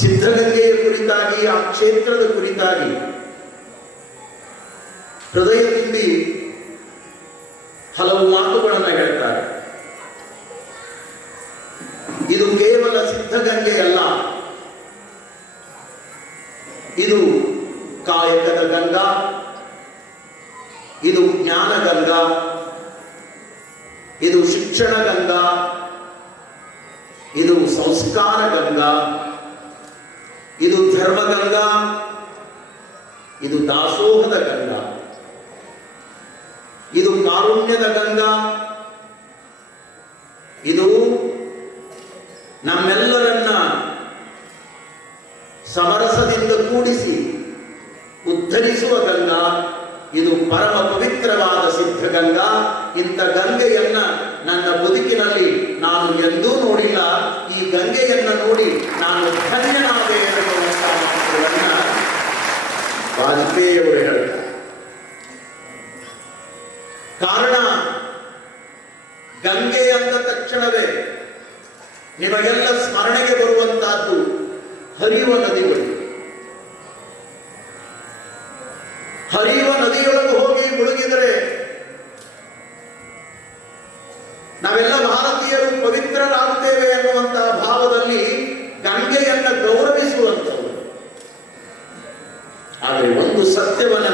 ಸಿದ್ಧಗಂಗೆಯ ಕುರಿತಾಗಿ ಆ ಕ್ಷೇತ್ರದ ಕುರಿತಾಗಿ ಹೃದಯ ತುಂಬಿ ಹಲವು ಉದ್ಧರಿಸುವ ಗಂಗಾ ಇದು ಪರಮ ಪವಿತ್ರವಾದ ಸಿದ್ಧ ಗಂಗಾ ಇಂಥ ಗಂಗೆಯನ್ನ ನನ್ನ ಬದುಕಿನಲ್ಲಿ ನಾನು ಎಂದೂ ನೋಡಿಲ್ಲ. ಈ ಗಂಗೆಯನ್ನ ನೋಡಿ ನಾನು ಧನ್ಯನಾದೆ ವಾಜಪೇಯಿಯವರು ಹೇಳ್ತಾರೆ. ಕಾರಣ, ಗಂಗೆ ಅಂದ ತಕ್ಷಣವೇ ನಿಮಗೆಲ್ಲ ಸ್ಮರಣೆಗೆ ಬರುವಂತಹದ್ದು ಹರಿಯುವ ನದಿಗಳು. ಹರಿಯುವ ನದಿಯೊಳಗೆ ಹೋಗಿ ಮುಳುಗಿದರೆ ನಾವೆಲ್ಲ ಭಾರತೀಯರು ಪವಿತ್ರರಾಗುತ್ತೇವೆ ಎನ್ನುವಂತಹ ಭಾವದಲ್ಲಿ ಗಂಗೆಯನ್ನು ಗೌರವಿಸುವಂಥವು ಆದರೆ ಒಂದು ಸತ್ಯವನ್ನು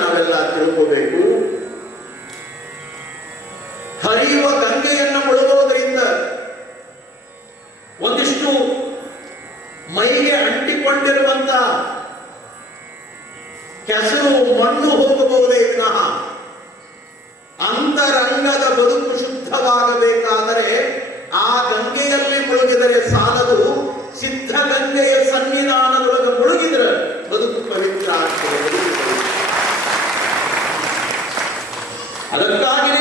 ಗಂಗೆಯ ಸನ್ನಿಧಾನದೊಳಗೆ ಮುಳುಗಿದರೆ ಬದುಕು ಪವಿತ್ರ ಆಗ್ತದೆ ಬದುಕು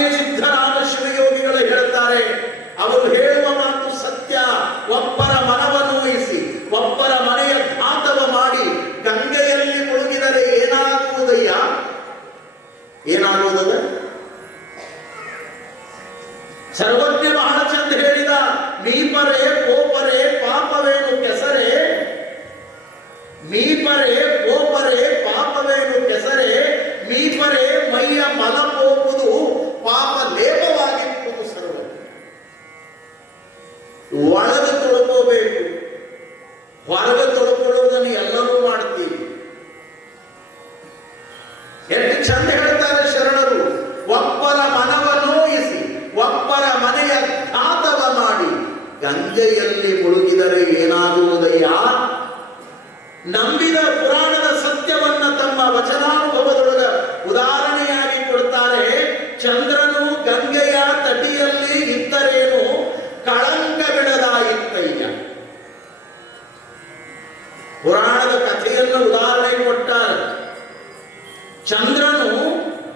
ಚಂದ್ರನು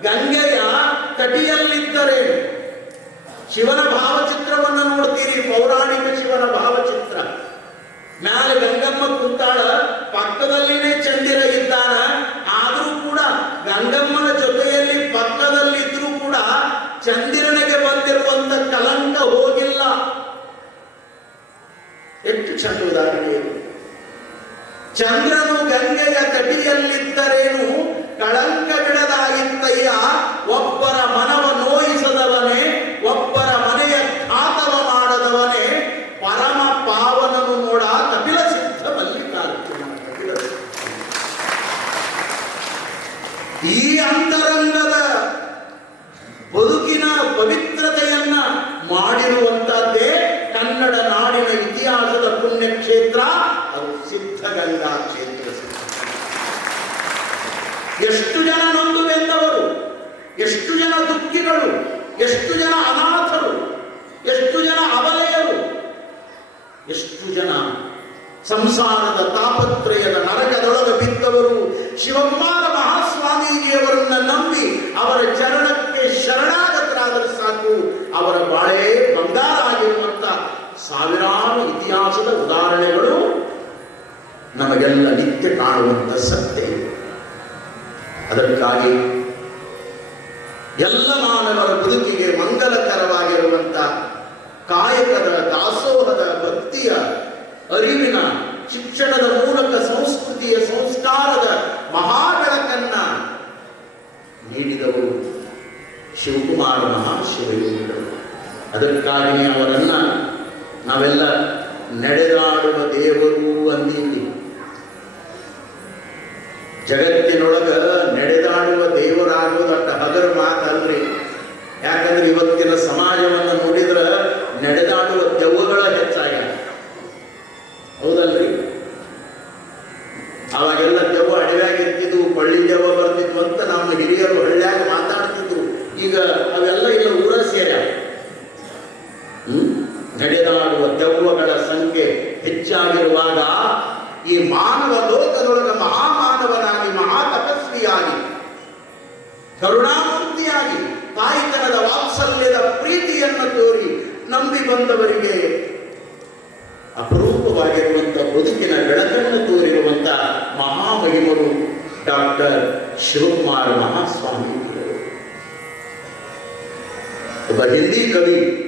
ಗಂಗೆಯ ತಟಿಯಲ್ಲಿದ್ದರೆ ಶಿವನ ಭಾವಚಿತ್ರವನ್ನು ನೋಡ್ತೀರಿ, ಪೌರಾಣಿಕ ಶಿವನ ಭಾವಚಿತ್ರ. ಮ್ಯಾಲೆ ಗಂಗಮ್ಮ ಕುಂತಾಳ, ಪಕ್ಕದಲ್ಲಿನೇ ಚಂದಿರ ಇದ್ದಾನ, ಆದರೂ ಕೂಡ ಗಂಗಮ್ಮನ ಜೊತೆಯಲ್ಲಿ ಪಕ್ಕದಲ್ಲಿದ್ರೂ ಕೂಡ ಚಂದಿರನಿಗೆ ಬಂದಿರುವಂತ ಕಲಂಕ ಹೋಗಿಲ್ಲ. ಎಷ್ಟು ಚಂದ ಉದಾಹರಣೆ. ಚಂದ್ರನು ಗಂಗೆಯ ತಟಿಯಲ್ಲಿದ್ದರೇನು? ಕಳಂಕ ಬಿಡದಾಗಿತ್ತಯ್ಯ ಒಬ್ಬರ ಮನವ ನೋಯಿಸದವನೇ, ಒಬ್ಬರ ಮನೆಯ ಘಾತವ ಮಾಡದವನೇ ಪರಮ ಪಾವನನು ನೋಡ ಕಪಿಲ ಸಿದ್ಧ ಮಲ್ಲಿಕಾರ್ಜುನ ಈ ಅಂತರಂಗದ ಉದಾರ ಆಗಿರುವಂಥ ಸಾವಿರಾರು ಇತಿಹಾಸದ ಉದಾಹರಣೆಗಳು ನಮಗೆಲ್ಲ ನಿತ್ಯ ಕಾಣುವಂಥ ಸತ್ಯ ಅದಕ್ಕಾಗಿ ಎಲ್ಲ ಮಾನವರ ಬದುಕಿಗೆ ಮಂಗಲಕರವಾಗಿರುವಂಥ ಕಾಯಕದ, ದಾಸೋಹದ ಭಕ್ತಿಯ ಅರಿವಿನ, ಶಿಕ್ಷಣದ ಮೂಲಕ ಸಂಸ್ಕೃತಿಯ ಸಂಸ್ಕಾರದ ಮಹಾಬೆಳಕನ್ನ ನೀಡಿದವರು ಶಿವಕುಮಾರ ಮಹಾಶಿವಯೋಗಿಗಳು. ಅದಕ್ಕಾಗಿ ಅವರನ್ನು ನಾವೆಲ್ಲ ನಡೆದಾಡುವ ದೇವರು ಅಂದೀವಿ ಜಗತ್ತಿನೊಳಗ शिवकुमार महास्वामी तो हिंदी कवि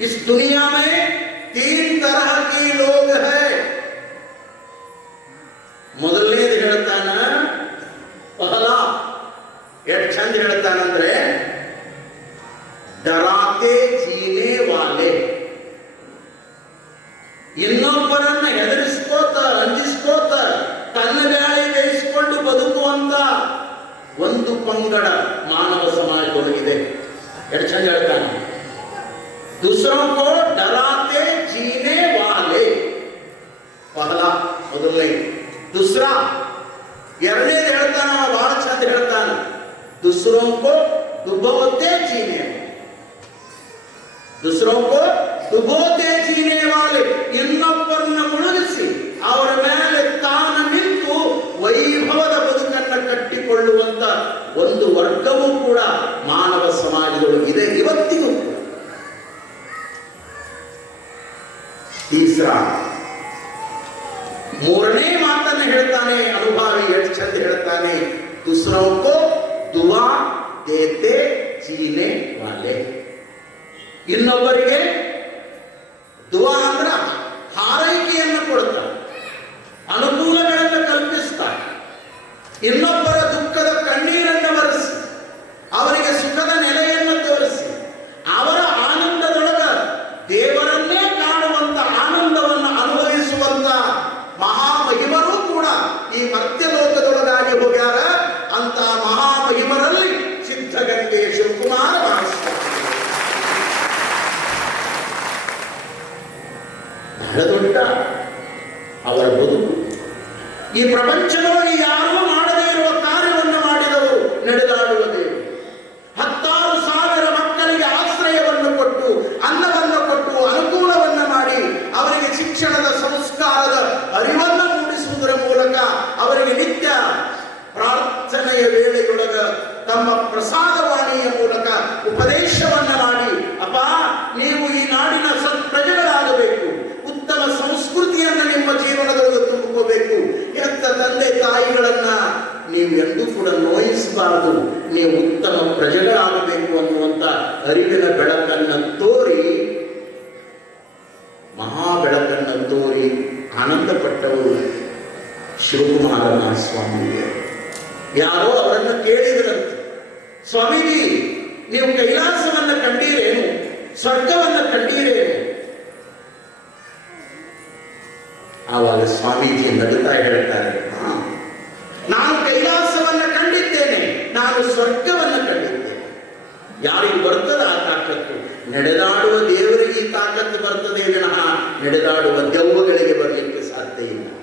इस दुनिया में दूसरों को डुबोते जीने दूसरों को ಅರಿವಿನ ಬೆಳಕನ್ನು ತೋರಿ ಮಹಾ ಬೆಳಕನ್ನು ತೋರಿ ಆನಂದಪಟ್ಟವರು ಶಿವಕುಮಾರನ ಸ್ವಾಮಿಗೆ ಯಾರೋ ಅವರನ್ನು ಕೇಳಿದ್ರಂತೆ ಸ್ವಾಮೀಜಿ ನೀವು ಕೈಲಾಸವನ್ನ ಕಂಡೀರೇನು ಸ್ವರ್ಗವನ್ನ ಕಂಡೀರೇನು ಆವಾಗ ಸ್ವಾಮೀಜಿ ನಗುತ್ತಾ ಹೇಳ್ತಾರೆ ನಾನು ಕೈಲಾಸವನ್ನ ಕಂಡಿದ್ದೇನೆ ನಾನು ಸ್ವರ್ಗವನ್ನು ಯಾರಿಗೆ ಬರ್ತದ ಆ ತಾಕತ್ತು? ನಡೆದಾಡುವ ದೇವರಿಗೆ ಈ ತಾಕತ್ತು ಬರ್ತದೆ ವಿನಃ, ನಡೆದಾಡುವ ದೆವ್ವಗಳಿಗೆ ಬರಲಿಕ್ಕೆ ಸಾಧ್ಯ ಇಲ್ಲ.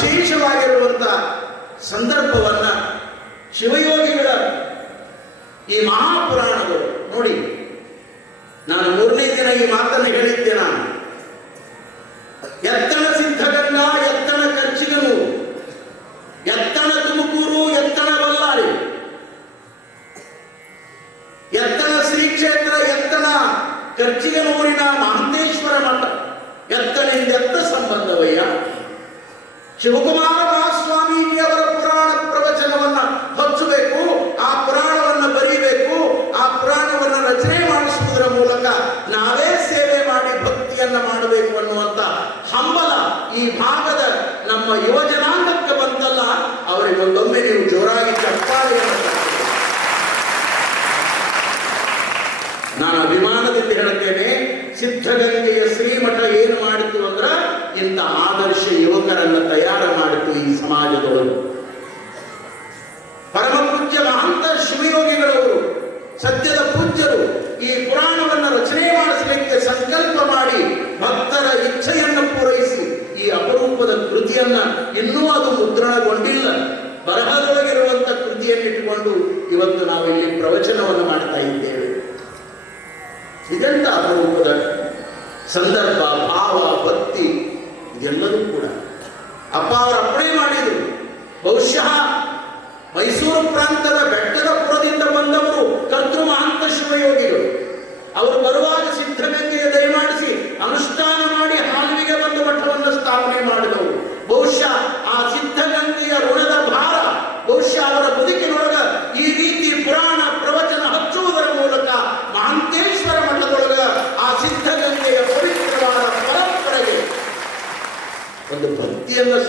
ಸಂದರ್ಭವನ್ನು ಸಂದರ್ಭವನ್ನ ಶಿವಯೋಗಿಗಳ ಈ ಮಹಾಪುರಾಣಗಳು ನೋಡಿ ನಾನು ಮೂರನೇ ದಿನ ಈ ಮಾತನ್ನು ಹೇಳಿದ್ದೆ ನಾನು. ಮಾಡಿ ಭಕ್ತಿಯನ್ನ ಮಾಡಬೇಕು ಅನ್ನುವಂತ ಹಂಬಲ ಈ ಭಾಗದ ನಮ್ಮ ಯುವ ಜನಾಂಗಕ್ಕೆ ಬಂತಲ್ಲ ಅವರಿಗೆ ಒಂದೊಮ್ಮೆ ನೀವು ಜೋರಾಗಿ ತಟ್ಟಬೇಕು. ನಾನು ಅಭಿಮಾನದಿಂದ ಹೇಳುತ್ತೇನೆ, ಸಿದ್ಧಗಂಗೆಯ ಶ್ರೀಮಠ ಏನು ಮಾಡಿತು ಅಂದ್ರ ಇಂಥ ಆದರ್ಶ ಯುವಕರನ್ನ ತಯಾರು ಮಾಡಿತು ಈ ಸಮಾಜದವರು ಕೃತಿಯನ್ನ ಇನ್ನೂ ಅದು ಮುದ್ರಣಗೊಂಡಿಲ್ಲ. ಬರಹದೊಳಗಿರುವಂತಹ ಕೃತಿಯನ್ನಿಟ್ಟುಕೊಂಡು ಇವತ್ತು ನಾವು ಇಲ್ಲಿ ಪ್ರವಚನವನ್ನು ಮಾಡ್ತಾ ಇದ್ದೇವೆ. ಇದೆಂತ ಅಪರೂಪದ ಸಂದರ್ಭ, ಭಾವ, ಭಕ್ತಿ ಇದೆಲ್ಲದೂ ಕೂಡ ಅಪ್ಪ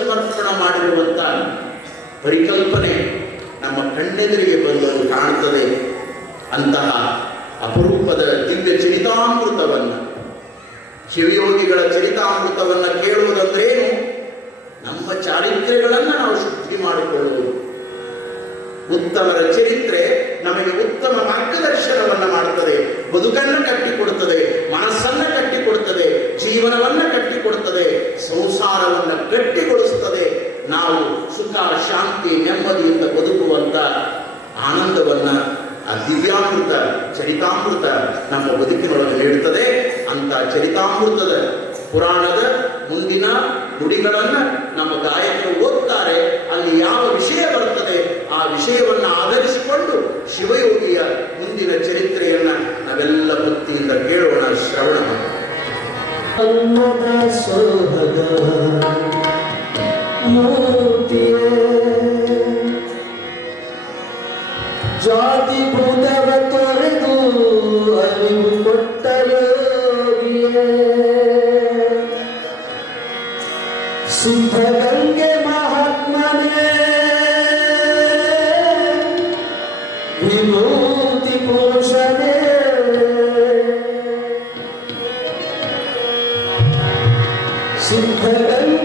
ಭಕ್ತಿಯನ್ನು ಮಾಡಿರುವಂಥ ಪರಿಕಲ್ಪನೆ ನಮ್ಮ ಕಣ್ಣೆದುರಿಗೆ ಬಂದು ಕಾಣ್ತದೆ. ಅಂತಹ ಅಪರೂಪದ ದಿವ್ಯ ಚರಿತಾಮೃತವನ್ನು ಶಿವಯೋಗಿಗಳ ಚರಿತಾಮೃತವನ್ನ ಕೇಳುವುದಂದ್ರೇನು? ನಮ್ಮ ಚಾರಿತ್ರ್ಯಗಳನ್ನು ನಾವು ಶುದ್ಧಿ ಮಾಡಿಕೊಳ್ಳುವುದು. ಉತ್ತಮರ ಚರಿತ್ರೆ ನಮಗೆ ಉತ್ತಮ ಮಾರ್ಗದರ್ಶನವನ್ನ ಮಾಡುತ್ತದೆ ಬದುಕನ್ನು ಕಟ್ಟಿಕೊಡುತ್ತದೆ, ಮನಸ್ಸನ್ನು ಕಟ್ಟಿಕೊಡುತ್ತದೆ, ಜೀವನವನ್ನು ಕಟ್ಟಿಕೊಡುತ್ತದೆ, ಸಂಸಾರವನ್ನು ಗಟ್ಟಿಗೊಳಿಸುತ್ತದೆ ನಾವು ಸುಖ ಶಾಂತಿ, ನೆಮ್ಮದಿಯಿಂದ ಬದುಕುವಂತ ಆನಂದವನ್ನ ಆ ದಿವ್ಯಾಮೃತ, ಚರಿತಾಮೃತ ನಮ್ಮ ಬದುಕಿನೊಳಗೆ ನೀಡುತ್ತದೆ. ಅಂತ ಚರಿತಾಮೃತದ ಪುರಾಣದ ಮುಂದಿನ ನುಡಿಗಳನ್ನ ನಮ್ಮ ಗಾಯಕರು ಓದ್ತಾರೆ. ಅಲ್ಲಿ ಯಾವ ವಿಷಯ ಬರುತ್ತದೆ ಆ ವಿಷಯವನ್ನ ಆಧರಿಸಿಕೊಂಡು ಶಿವಯೋಗಿಯ ಮುಂದಿನ ಚರಿತ್ರೆಯನ್ನ ನಾವೆಲ್ಲ ಭಕ್ತಿಯಿಂದ ಕೇಳೋಣ, ಶ್ರವಣ দিয়ে যদি ভূদেব তোর আমি মুকুটল সিদ্ধ গঙ্গে মহাত্মনে বিভূতি পুরুষনে সিদ্ধ গঙ্গে